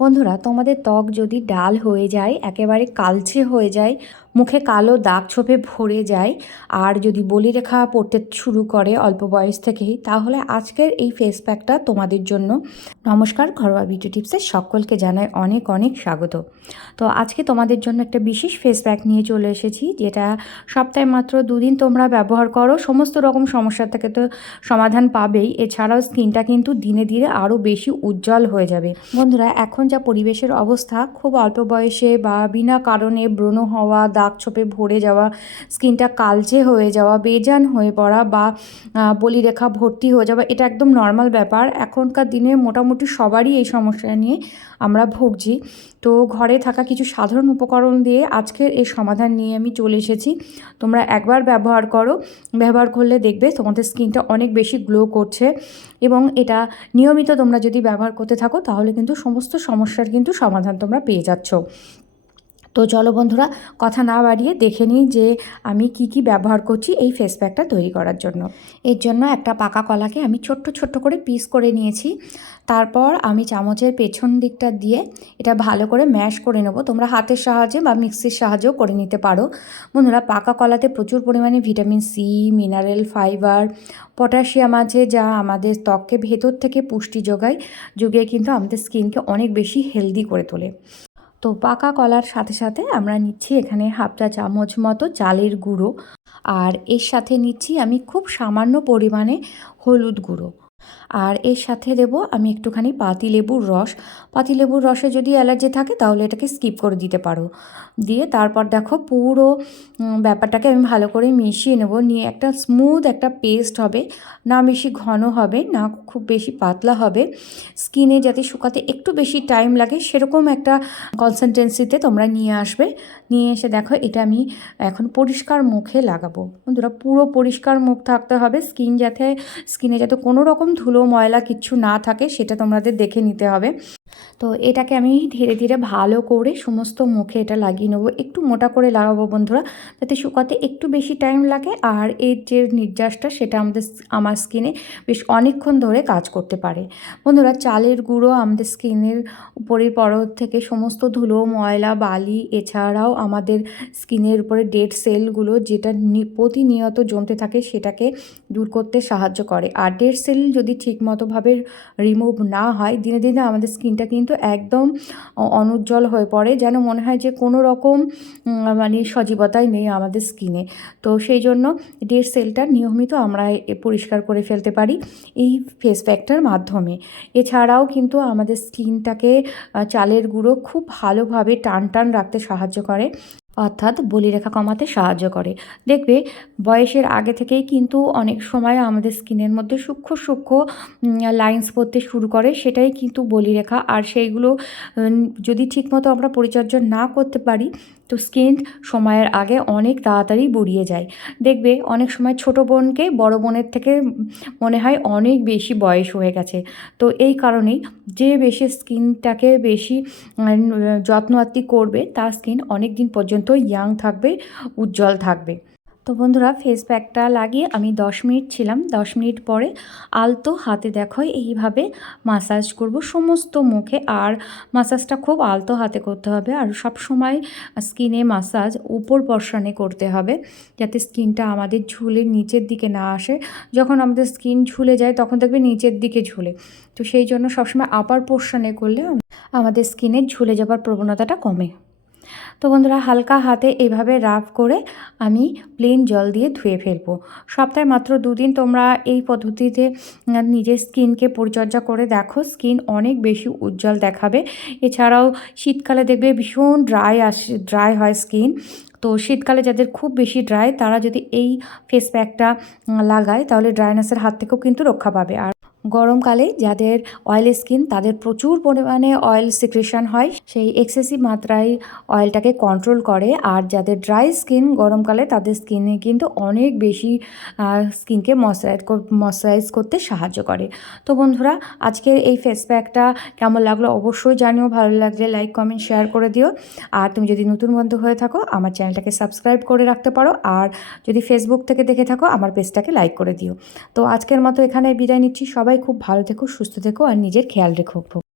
বন্ধুরা তোমাদের ত্বক যদি ডাল হয়ে যায় একেবারে কালচে হয়ে যায় মুখে কালো দাগ ছোপে ভরে যায়। আর যদি বলিরেখা পড়তে শুরু করে অল্প বয়স থেকেই, তাহলে আজকের এই ফেস প্যাকটা তোমাদের জন্য। নমস্কার, ঘরোয়া বিউটি টিপসে সকলকে জানাই অনেক অনেক স্বাগত। তো আজকে তোমাদের জন্য একটা বিশেষ ফেস প্যাক নিয়ে চলে এসেছি, যেটা সপ্তাহে মাত্র দুদিন তোমরা ব্যবহার করো। সমস্ত রকম সমস্যা থেকে তো সমাধান পাবেই। এছাড়াও স্কিনটা কিন্তু দিনে দিনে আরও বেশি উজ্জ্বল হয়ে যাবে। বন্ধুরা, এখন যা পরিবেশের অবস্থা, খুব অল্প বয়সে বা বিনা কারণে ব্রণ হওয়া দাগ ছোপে ভরে যাওয়া, স্কিনটা কালচে হয়ে যাওয়া, বেজান হয়ে পড়া বা বলিরেখা ভর্তি হয়ে যাওয়া, এটা একদম নর্মাল ব্যাপার। এখনকার দিনে মোটামুটি সবারই এই সমস্যা নিয়ে আমরা ভুগছি। তো ঘরে থাকা কিছু সাধারণ উপকরণ দিয়ে আজকের এই সমাধান নিয়ে আমি চলে এসেছি। তোমরা একবার ব্যবহার করো। ব্যবহার করলে দেখবে তোমাদের স্কিনটা অনেক বেশি গ্লো করছে এবং এটা নিয়মিত তোমরা যদি ব্যবহার করতে থাকো তাহলে কিন্তু সমস্ত সমস্যার কিন্তু সমাধান তোমরা পেয়ে যাচ্ছ। তো চলো বন্ধুরা, কথা না বাড়িয়ে দেখে নিই যে আমি কি কি ব্যবহার করছি এই ফেস প্যাকটা তৈরি করার জন্য। এর জন্য একটা পাকা কলাকে আমি ছোট্ট ছোট্ট করে পিস করে নিয়েছি। তারপর আমি চামচের পেছন দিকটা দিয়ে এটা ভালো করে ম্যাশ করে নেব। তোমরা হাতের সাহায্যে বা মিক্সির সাহায্যেও করে নিতে পারো। বন্ধুরা, পাকা কলাতে প্রচুর পরিমাণে vitamin C mineral fibre potassium আছে যা আমাদের ত্বককে ভেতর থেকে পুষ্টি যোগায়, যুগে কিন্তু আমাদের স্কিনকে অনেক বেশি হেলদি করে তোলে। তো পাকা কলার সাথে সাথে আমরা নিচ্ছি এখানে হাফটা চামচ মতো চালের গুঁড়ো। আর এর সাথে নিচ্ছি আমি খুব সামান্য পরিমাণে হলুদ গুঁড়ো। আর এর সাথে দেব আমি একটুখানি পাতিলেবুর রস। পাতিলেবুর রসে যদি অ্যালার্জি থাকে তাহলে এটাকে স্কিপ করে দিতে পারো। দিয়ে তারপর দেখো পুরো ব্যাপারটাকে আমি ভালো করে মিশিয়ে নেব। নিয়ে একটা স্মুথ একটা পেস্ট হবে। না বেশি ঘন হবে, না খুব বেশি পাতলা হবে। স্কিনে যাতে শুকাতে একটু বেশি টাইম লাগে সেরকম একটা কনসিস্টেন্সিতে তোমরা নিয়ে আসবে। নিয়ে এসে দেখো এটা আমি এখন পরিষ্কার মুখে লাগাবো। বন্ধুরা পুরো পরিষ্কার মুখ থাকতে হবে। স্কিন যাতে স্কিনে যাতে কোনো রকম ধুলো ময়লা কিচ্ছু না থাকে সেটা তোমাদের দেখে নিতে হবে। তো এটাকে আমি ধীরে ধীরে ভালো করে সমস্ত মুখে এটা লাগিয়ে নেব। একটু মোটা করে লাগাবো বন্ধুরা, যাতে শুকাতে একটু বেশি টাইম লাগে আর এর যে নির্যাসটা সেটা আমাদের আমার স্কিনে বেশ অনেকক্ষণ ধরে কাজ করতে পারে। বন্ধুরা, চালের গুঁড়ো আমাদের স্কিনের উপরের পরত থেকে সমস্ত ধুলো, ময়লা, বালি এছাড়াও আমাদের স্কিনের উপরে ডেড সেলগুলো যেটা প্রতিনিয়ত জমতে থাকে সেটাকে দূর করতে সাহায্য করে। আর ডেড সেল যদি ঠিকমতোভাবে রিমুভ না হয়, দিনে দিনে আমাদের স্কিনটা কিন্তু একদম অনুজ্জ্বল হয়ে পড়ে, যেন মনে হয় যে কোনো রকম মানে সজীবতাই নেই আমাদের স্কিনে তো সেই জন্য ডেড সেলটা নিয়মিত আমরা পরিষ্কার করে ফেলতে পারি এই ফেস প্যাকটার মাধ্যমে। এছাড়াও কিন্তু আমাদের স্কিনটাকে চালের গুঁড়ো খুব ভালোভাবে টান টান রাখতে সাহায্য করে। অর্থাৎ বলিরেখা কমাতে সাহায্য করে। দেখবে বয়সের আগে থেকেই কিন্তু অনেক সময় আমাদের স্কিনের মধ্যে সূক্ষ্ম সূক্ষ্ম লাইন্স পড়তে শুরু করে সেটাই কিন্তু বলিরেখা। আর সেইগুলো যদি ঠিকমতো আমরা পরিচর্যা না করতে পারি তো স্কিন সময়ের আগে অনেক তাড়াতাড়ি বুড়িয়ে যায়। দেখবে অনেক সময় ছোট বোনকে বড় বোনের থেকে মনে হয় অনেক বেশি বয়স হয়ে গেছে। তো এই কারণেই যে বেশি স্কিনটাকে বেশি উম, যত্ন আত্তি করবে তার স্কিন অনেক দিন পর্যন্ত ইয়াং থাকবে, উজ্জ্বল থাকবে। তো বন্ধুরা ফেস প্যাকটা লাগিয়ে আমি দশ মিনিট ছিলাম। দশ মিনিট পরে আলতো হাতে দেখো, এইভাবে মাসাজ করব সমস্ত মুখে। আর মাসাজটা খুব আলতো হাতে করতে হবে। আর সব সময় স্কিনে মাসাজ উপর পর্শনে করতে হবে, যাতে স্কিনটা আমাদের ঝুলে নিচের দিকে না আসে। যখন আমাদের স্কিন ঝুলে যায়, তখন দেখবে নিচের দিকে ঝুলে। তো সেই জন্য সবসময় আপার পোর্শনে করলে আমাদের স্কিনের ঝুলে যাবার প্রবণতাটা কমে। তো বন্ধুরা, হালকা হাতে এইভাবে রাফ করে আমি প্লেন জল দিয়ে ধুয়ে ফেলব। সপ্তাহে মাত্র দুদিন তোমরা এই পদ্ধতিতে নিজের স্কিনকে পরিচর্যা করে দেখো, স্কিন অনেক বেশি উজ্জ্বল দেখাবে। এছাড়াও শীতকালে দেখবে ভীষণ ড্রাই আসে ড্রাই হয় স্কিন। তো শীতকালে যাদের খুব বেশি ড্রাই তারা যদি এই ফেস প্যাকটা লাগায়, তাহলে ড্রাইনেসের হাত থেকেও কিন্তু রক্ষা পাবে। আর গরমকালে যাদের অয়েল স্কিন তাদের প্রচুর পরিমাণে অয়েল সিক্রেশন হয়। সেই এক্সেসিভ মাত্রায় অয়েলটাকে কন্ট্রোল করে। আর যাদের ড্রাই স্কিন গরমকালে তাদের স্কিনে কিন্তু অনেক বেশি স্কিনকে ময়শ্চারাইজ ময়শ্চারাইজ করতে সাহায্য করে। তো বন্ধুরা, আজকের এই ফেস প্যাকটা কেমন লাগল অবশ্যই জানিও। ভালো লাগলে লাইক কমেন্ট শেয়ার করে দিও। আর তুমি যদি নতুন বন্ধু হয়ে থাকো, আমার চ্যানেলটাকে সাবস্ক্রাইব করে রাখতে পারো। আর যদি ফেসবুক থেকে দেখে থাকো, আমার পেজটাকে লাইক করে দিও। তো আজকের মতো এখানে বিদায় নিচ্ছি। সবাই খুব ভালো থেকো সুস্থ থেকো আর নিজের খেয়াল রেখো।